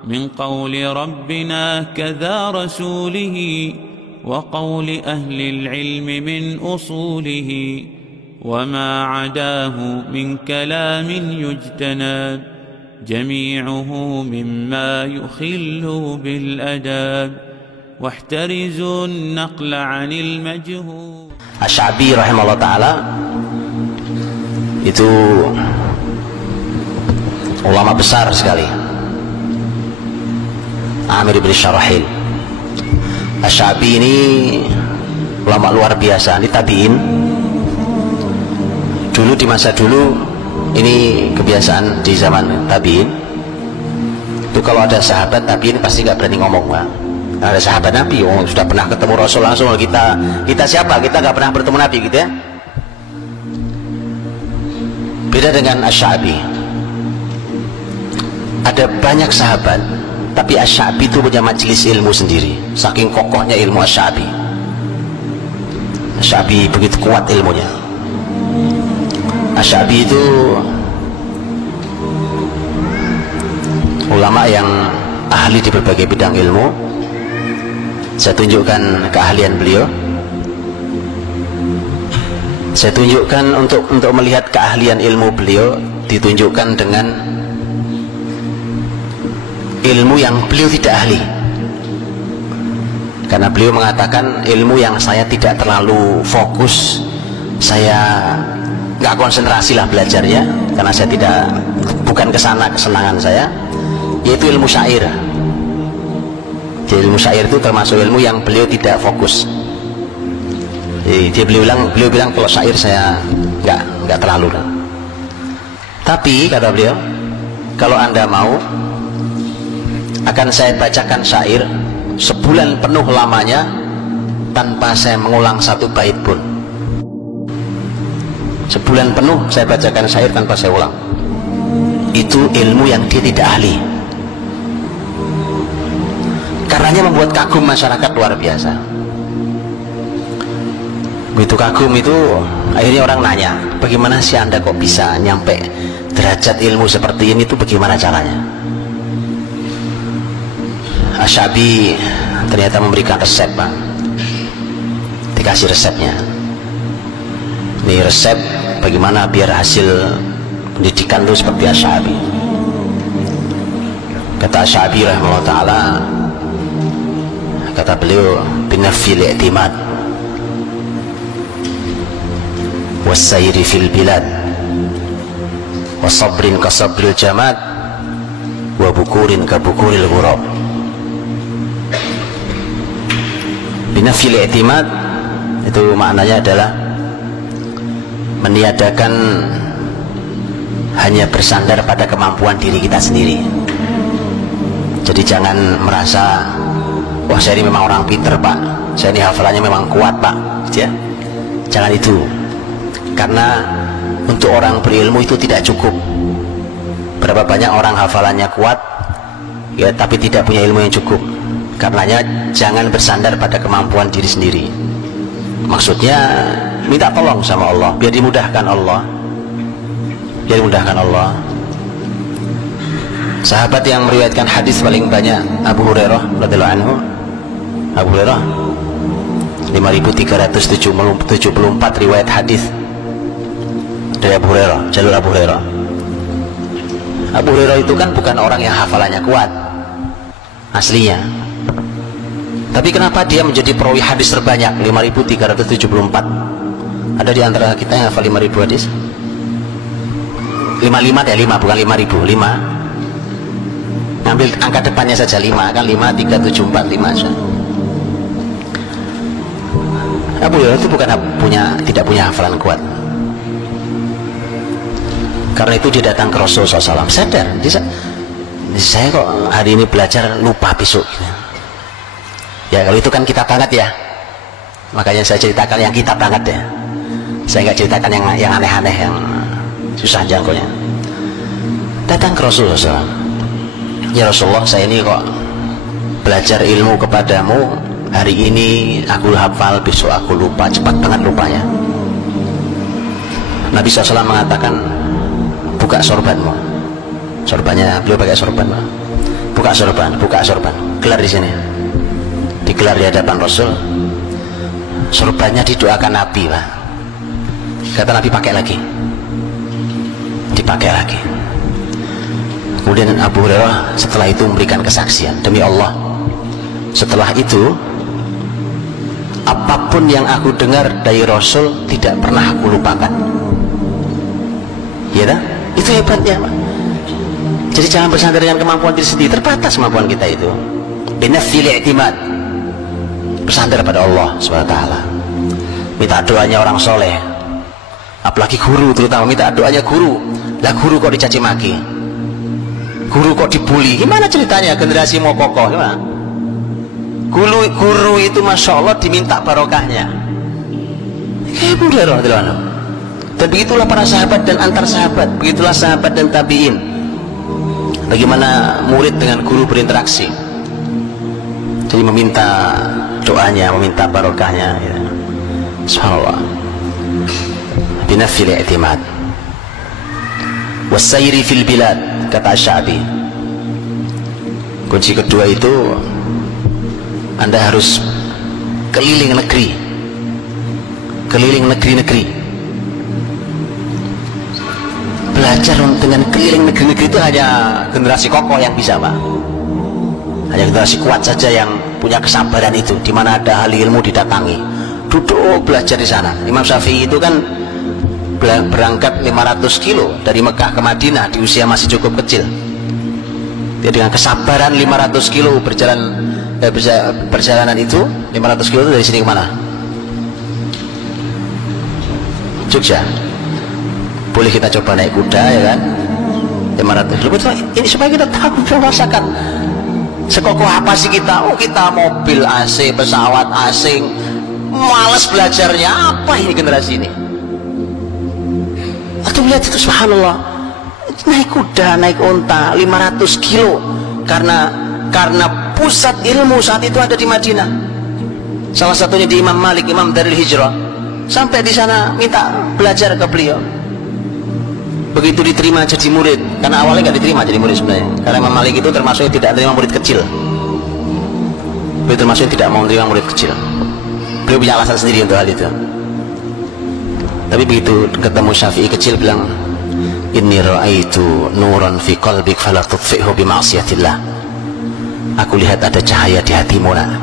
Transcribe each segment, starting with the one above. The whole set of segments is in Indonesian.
من قول ربنا كذا رسوله وقول أهل العلم من أصوله وما عداه من كلام يجتنب جميعه مما يخل بالأداب واحترزوا النقل عن المجهول. Asy-Sya'bi rahimahullah ta'ala itu ulama besar sekali, Amir bin Syarahil. Asy-Sya'bi ini ulama luar biasa, ini tabi'in. Dulu di masa dulu ini kebiasaan di zaman tabi'in itu kalau ada sahabat tabi'in pasti gak berani ngomong, Pak. Ada sahabat Nabi, sudah pernah ketemu Rasul langsung, kita siapa? Kita gak pernah bertemu Nabi gitu ya. Beda dengan Asy-Sya'bi. Ada banyak sahabat, tapi Asy-Sya'bi itu punya majelis ilmu sendiri. Saking kokohnya ilmu Asy-Sya'bi. Asy-Sya'bi begitu kuat ilmunya. Asy-Sya'bi itu ulama yang ahli di berbagai bidang ilmu. Saya tunjukkan keahlian beliau. Saya tunjukkan untuk melihat keahlian ilmu beliau, ditunjukkan dengan ilmu yang beliau tidak ahli. Karena beliau mengatakan ilmu yang saya tidak terlalu fokus, saya nggak konsentrasi lah belajarnya, karena saya bukan kesana kesenangan saya, yaitu ilmu syair. Jadi ilmu syair itu termasuk ilmu yang beliau tidak fokus. Jadi beliau bilang kalau syair saya nggak terlalu. Tapi kata beliau, kalau Anda mau, akan saya bacakan syair sebulan penuh lamanya tanpa saya mengulang satu bait pun. Sebulan penuh saya bacakan syair tanpa saya ulang. Itu ilmu yang dia tidak ahli. Karenanya membuat kagum masyarakat luar biasa. Begitu kagum itu, akhirnya orang nanya, bagaimana sih Anda kok bisa nyampe derajat ilmu seperti ini, itu bagaimana caranya? Asy-Sya'bi ternyata memberikan resep, Pak. Dikasih resepnya. Ini resep bagaimana biar hasil pendidikan itu seperti Asy-Sya'bi. Kata Asy-Sya'bi rahimahullah ta'ala, kata beliau, binafil i'timad wassayri fil bilad wasabrin kasabril jamad wabukurin kabukuril ghurab. Binafil i'timad itu maknanya adalah meniadakan hanya bersandar pada kemampuan diri kita sendiri. Jadi jangan merasa, wah saya ini memang orang pinter, Pak, saya ini hafalannya memang kuat, Pak, ya. Jangan itu. Karena untuk orang berilmu itu tidak cukup. Berapa banyak orang hafalannya kuat ya, tapi tidak punya ilmu yang cukup. Karenanya jangan bersandar pada kemampuan diri sendiri. Maksudnya minta tolong sama Allah, biar dimudahkan Allah. Biar dimudahkan Allah. Sahabat yang meriwayatkan hadis paling banyak Abu Hurairah radhiyallahu anhu. Abu Hurairah 5374 riwayat hadis dari Abu Hurairah, jalur Abu Hurairah. Abu Hurairah itu kan bukan orang yang hafalannya kuat aslinya, tapi kenapa dia menjadi perawi hadis terbanyak 5374? Ada di antara kita yang hafal 5000 hadis? 55 ya, 5 bukan 5000, 5. Ambil angka depannya saja 5 kan, 53745 saja. Abu Hurairah itu bukan tidak punya hafalan kuat. Karena itu dia datang ke Rasulullah SAW, sadar, saya kok hari ini belajar lupa besok. Ya kalau itu kan kita banget ya, makanya saya ceritakan yang kita banget ya. Saya nggak ceritakan yang aneh-aneh, yang susah jangkaunya. Datang ke Rasulullah SAW, ya Rasulullah, saya ini kok belajar ilmu kepadamu, hari ini aku hafal, besok aku lupa, cepat banget lupanya. Nabi SAW mengatakan, buka sorbanmu. Sorbannya beliau pakai sorban, buka buka sorban, gelar di sini, digelar di hadapan Rasul. Sorbannya didoakan Nabi, Pak. Kata Nabi pakai lagi, dipakai lagi. Kemudian Abu Hurairah setelah itu memberikan kesaksian, demi Allah, setelah itu apapun yang aku dengar dari Rasul tidak pernah aku lupakan. Ya dah? Itu hebatnya, Pak. Jadi jangan bersandar dengan kemampuan diri sendiri, terbatas kemampuan kita itu. Binafil i'timad, bersandar pada Allah SWT. Minta doanya orang soleh, apalagi guru, terutama minta doanya guru. Lah guru kok dicaci maki, guru kok dibully, gimana ceritanya generasi mau kokoh? Gimana? Guru itu Masya Allah diminta barokahnya. Dan begitulah para sahabat dan antar sahabat, begitulah sahabat dan tabi'in. Bagaimana murid dengan guru berinteraksi. Jadi meminta doanya, meminta barokahnya, ya. Subhanallah. Binafil i'timad wasayri fil bilad, kata Sya'bi. Kunci kedua itu Anda harus keliling negeri, keliling negeri-negeri. Belajar dengan keliling negeri-negeri itu hanya generasi kokoh yang bisa, Pak. Hanya generasi kuat saja yang punya kesabaran itu. Di mana ada ahli ilmu didatangi, duduk belajar di sana. Imam Syafi'i itu kan berangkat 500 kilo dari Mekah ke Madinah di usia masih cukup kecil. Dia dengan kesabaran 500 kilo perjalanan itu. 500 kilo itu dari sini kemana? Jogja. Boleh kita coba naik kuda, ya kan? 500 kilo. Ini supaya kita tahu, merasakan sekokoh apa sih kita. Oh, kita mobil AC, pesawat asing, malas belajarnya. Apa ini generasi ini? Atau lihat itu, subhanallah, naik kuda, naik unta 500 kilo karena pusat ilmu saat itu ada di Madinah. Salah satunya di Imam Malik, Imam Darul Hijrah. Sampai di sana minta belajar ke beliau. Begitu diterima jadi murid, karena awalnya nggak diterima jadi murid sebenarnya, karena Imam Malik itu termasuk yang tidak menerima murid kecil. Beliau termasuk yang tidak mau menerima murid kecil. Beliau punya alasan sendiri untuk hal itu. Tapi begitu ketemu Syafi'i kecil, bilang, inni ra'aitu nuran fi qalbik fala tudfi'hu bi ma'siyatillah. Aku lihat ada cahaya di hatimu, nak.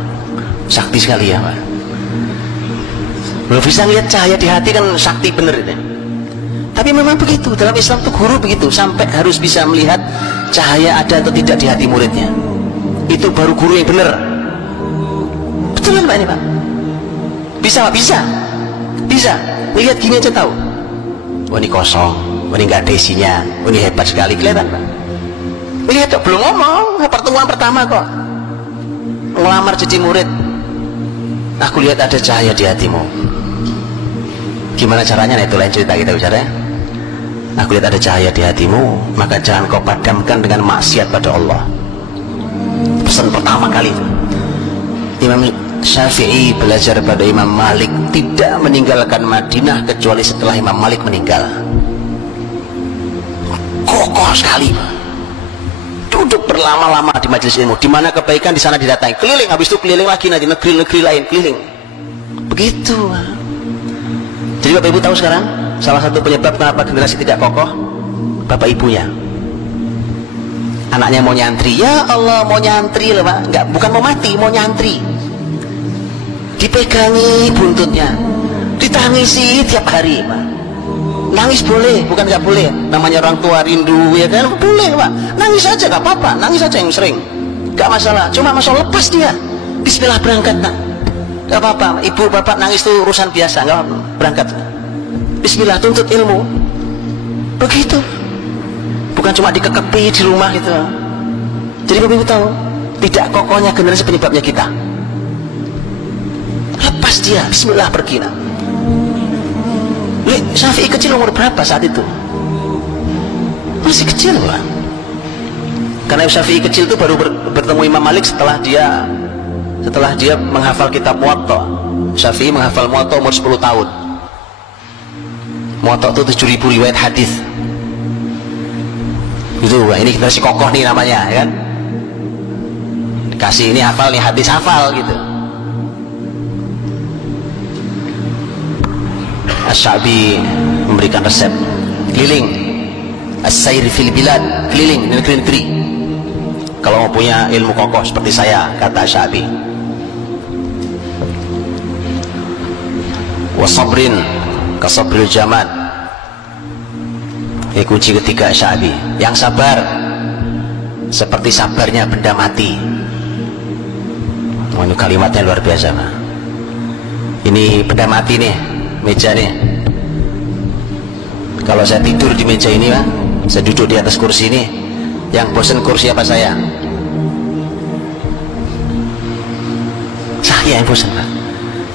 Sakti sekali ya, Pak. Belum bisa lihat cahaya di hati kan sakti bener ini. Tapi memang begitu, dalam Islam tuh guru begitu, sampai harus bisa melihat cahaya ada atau tidak di hati muridnya. Itu baru guru yang benar. Betul kan, Pak, ini, Pak? Bisa, Pak? Bisa. Lihat gini aja tahu. Oh, ini kosong, oh, ini nggak ada isinya, oh, ini hebat sekali, kelihatan, Pak. Lihat, belum ngomong, pertemuan pertama kok, ngelamar jadi murid. Aku lihat ada cahaya di hatimu. Gimana caranya? Nah, itu lain cerita kita bicara. Aku lihat ada cahaya di hatimu, maka jangan kau padamkan dengan maksiat pada Allah. Pesan pertama kali itu. Imam Syafi'i belajar pada Imam Malik, tidak meninggalkan Madinah kecuali setelah Imam Malik meninggal. Kokoh sekali, duduk berlama-lama di majelis ilmu, di mana kebaikan di sana didatangi, keliling, habis itu keliling lagi nanti negeri-negeri lain, keliling. Begitu. Jadi Bapak Ibu tahu sekarang salah satu penyebab kenapa generasi tidak kokoh, bapak ibunya. Anaknya mau nyantri, ya Allah, mau nyantri loh, Pak. Enggak, bukan mau mati, mau nyantri. Dipegangi buntutnya, ditangisi tiap hari, Pak. Nangis boleh, bukan nggak boleh. Namanya orang tua rindu, ya kan? Boleh, Pak. Nangis aja, nggak apa-apa. Nangis aja yang sering, nggak masalah. Cuma masalah lepas dia. Bismillah, berangkat, nak. Nggak apa-apa. Ibu, bapak nangis itu urusan biasa, nggak apa-apa. Berangkat. Bismillah, tuntut ilmu. Begitu. Bukan cuma dikekepi di rumah gitu. Jadi Bapak Ibu tahu, tidak kokohnya generasi penyebabnya kita. Lepas dia, bismillah, pergi, nak. Syafi'i kecil umur berapa saat itu? Masih kecil, Pak. Karena Syafi'i kecil itu baru bertemu Imam Malik setelah dia menghafal kitab Muwatta. Syafi'i menghafal Muwatta umur 10 tahun. Muwatta itu 7.000 riwayat hadis. Itu, Pak. Ini generasi kokoh nih namanya, ya kan? dikasih ini hafal, nih hadis hafal gitu. Asy-Sya'bi memberikan resep keliling, as-sair fil bilad, keliling di negeri-negeri kalau mau punya ilmu kokoh seperti saya, kata Asy-Sya'bi. Wa sabrin ka sabril jamad, kunci ketiga Asy-Sya'bi, yang sabar seperti sabarnya benda mati. Ini kalimatnya luar biasa, Pak. Ini benda mati nih, meja nih. Kalau saya tidur di meja ini, Pak, saya duduk di atas kursi ini, yang bosan kursi apa saya? Saya yang bosan, Pak.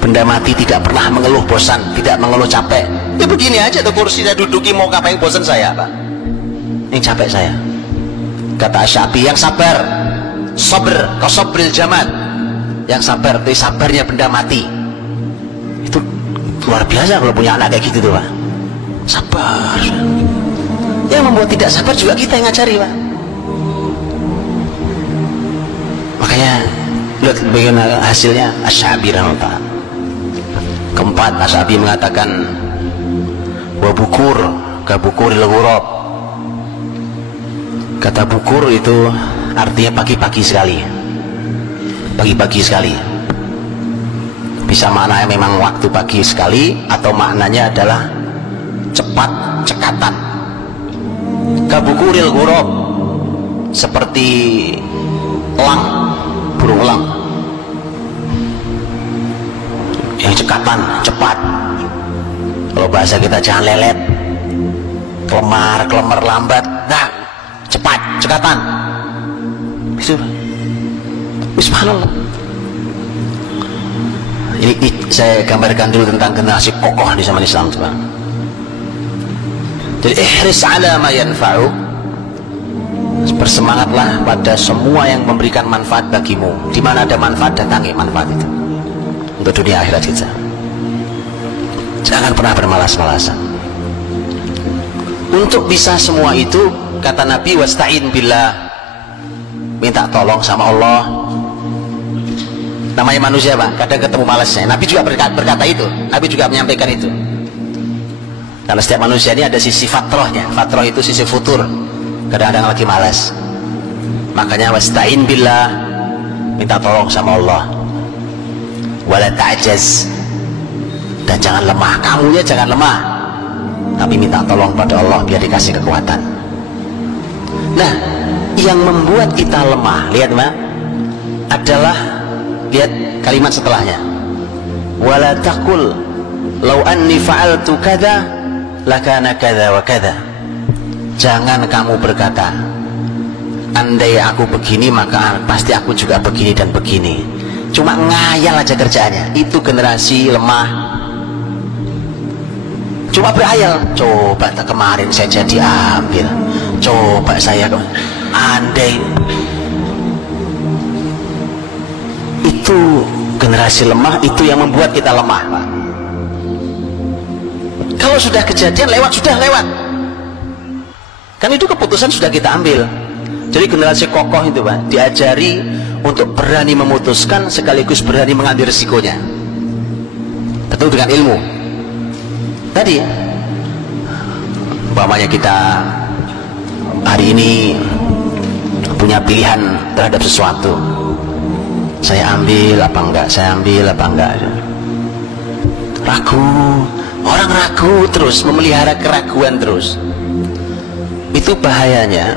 Benda mati tidak pernah mengeluh bosan, tidak mengeluh capek. Ya begini aja tuh kursi saya duduki, mau ngapain bosan saya, Pak? Yang capek saya. Kata Asy-Sya'bi, yang sabar, sabr ka sabril jamad, yang sabar itu sabarnya benda mati. Itu luar biasa kalau punya anak kayak gitu tuh, Pak. Sabar. Yang membuat tidak sabar juga kita yang ngajari, Pak. Makanya lihat bagaimana hasilnya Asy-Sya'bi rahimahullah. Keempat, Asy-Sya'bi mengatakan wa bukur ka bukuril ghurab. Kata bukur itu artinya pagi-pagi sekali, pagi-pagi sekali. Bisa maknanya memang waktu pagi sekali, atau maknanya adalah cepat, cekatan. Kabukuril ghurab, seperti elang, burung elang yang cekatan, cepat. Kalau bahasa kita jangan lelet, kelemar lambat. Nah, cepat, cekatan. Itu subhanallah. Ini saya gambarkan dulu tentang generasi kokoh di zaman Islam, coba. Jadi ihris ala ma yanfa'u, bersemangatlah pada semua yang memberikan manfaat bagimu. Di mana ada manfaat, datangi manfaat itu untuk dunia akhirat kita. Jangan pernah bermalas-malasan. Untuk bisa semua itu, kata Nabi, wasta'in billah, minta tolong sama Allah. Namanya manusia, Pak, kadang ketemu malasnya. Nabi juga berkata itu, Nabi juga menyampaikan itu. Karena setiap manusia ini ada sisi fatrohnya. Fatroh itu sisi futur, kadang-kadang lagi malas. Makanya wasta'in billah, minta tolong sama Allah. Wala ta'jaz, dan jangan lemah. Kamunya jangan lemah, tapi minta tolong pada Allah biar dikasih kekuatan. Nah, yang membuat kita lemah, lihat, Pak, adalah, lihat kalimat setelahnya, wala taqul law anni fa'altu kadza lakana kadza wa kadza. Jangan kamu berkata, andai aku begini maka pasti aku juga begini dan begini. Cuma ngayal aja kerjaannya. Itu generasi lemah. Cuma berhayal, coba kemarin saya jadi ambil, coba saya andai. Itu generasi lemah, itu yang membuat kita lemah, Pak. Kalau sudah kejadian lewat, sudah lewat, kan itu keputusan sudah kita ambil. Jadi generasi kokoh itu, Pak, diajari untuk berani memutuskan sekaligus berani mengambil risikonya, tentu dengan ilmu. Tadi umpamanya kita hari ini punya pilihan terhadap sesuatu, saya ambil apa enggak, saya ambil apa enggak, ragu. Orang ragu terus, memelihara keraguan terus, itu bahayanya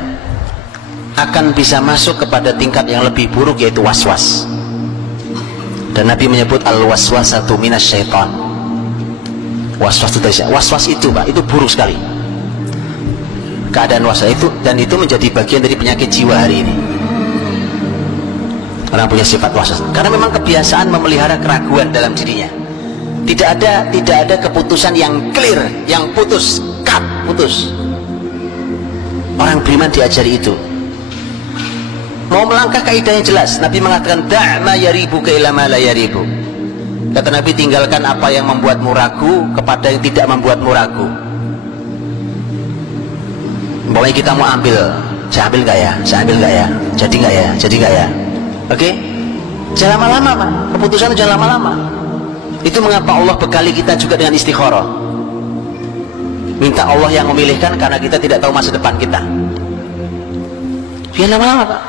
akan bisa masuk kepada tingkat yang lebih buruk, yaitu waswas. Dan Nabi menyebut al-waswasatu minasyaitan. Waswas itu, Pak, itu buruk sekali. Keadaan waswas itu, dan itu menjadi bagian dari penyakit jiwa hari ini. Orang punya sifat waswas karena memang kebiasaan memelihara keraguan dalam dirinya. Tidak ada keputusan yang clear, yang putus. Orang beriman diajari itu. Mau melangkah kaidahnya jelas. Nabi mengatakan da'ma yaribuka ila ma la yaribu. Kata Nabi, tinggalkan apa yang membuatmu ragu kepada yang tidak membuatmu ragu. Umpamanya kita mau ambil, saya ambil nggak ya, saya ambil nggak ya, jadi nggak ya, jadi nggak ya. Oke? Jangan lama-lama Pak, keputusan itu jangan lama-lama. Itu mengapa Allah bekali kita juga dengan istikharah. Minta Allah yang memilihkan karena kita tidak tahu masa depan kita. Jangan lama-lama Pak.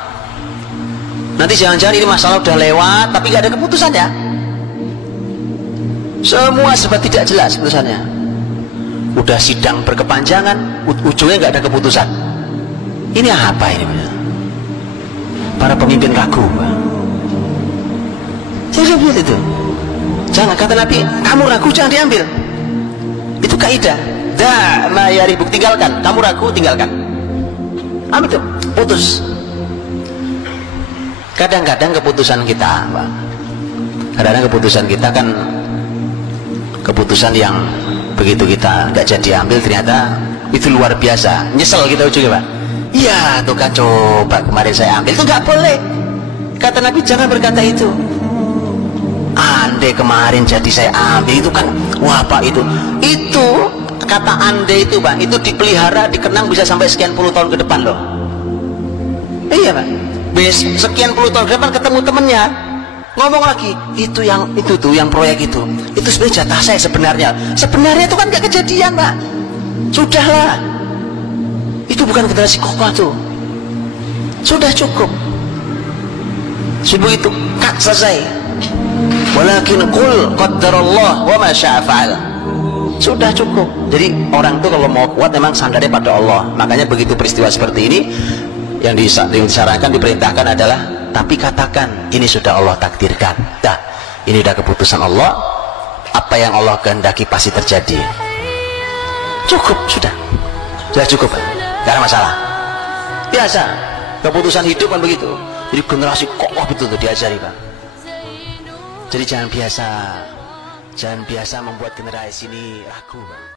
Nanti jangan-jangan ini masalah udah lewat tapi gak ada keputusannya. Semua sebab tidak jelas keputusannya. Udah sidang berkepanjangan, ujungnya gak ada keputusan. Ini apa ini? Para pemimpin ragu Pak. Saya lihat itu. Jangan, kata Nabi, kamu ragu jangan diambil. Itu kaidah. Da ma yaribuk, tinggalkan. Kamu ragu, tinggalkan. Ambil itu, putus. Kadang-kadang keputusan kita, Pak, kadang-kadang keputusan kita kan keputusan yang begitu kita nggak jadi ambil ternyata itu luar biasa. Nyesel kita ujungnya Pak. Iya tuh kan, coba kemarin saya ambil, itu nggak boleh. Kata Nabi jangan berkata itu. Andai kemarin jadi saya ambil, itu kan wah Pak, itu kata andai itu Pak, itu dipelihara, dikenang bisa sampai sekian puluh tahun ke depan loh. Iya Pak, sekian puluh tahun ke depan ketemu temennya ngomong lagi, itu tuh yang proyek itu sebenarnya jatah saya sebenarnya itu kan gak kejadian Pak. Sudahlah, itu bukan generasi kokoh tuh, sudah cukup. Sudah itu cut, selesai. Walakin qul qaddarallah wa ma syaa fa'al. Sudah cukup. Jadi orang tuh kalau mau kuat memang sandarnya pada Allah. Makanya begitu peristiwa seperti ini yang disarankan, diperintahkan adalah tapi katakan ini sudah Allah takdirkan. Dah, ini udah keputusan Allah. Apa yang Allah kehendaki pasti terjadi. Cukup, sudah cukup, gak ada masalah. Biasa keputusan hidup kan begitu. Jadi generasi kokoh betul tuh diajari Pak. Jadi jangan biasa membuat generasi ini ragu Pak.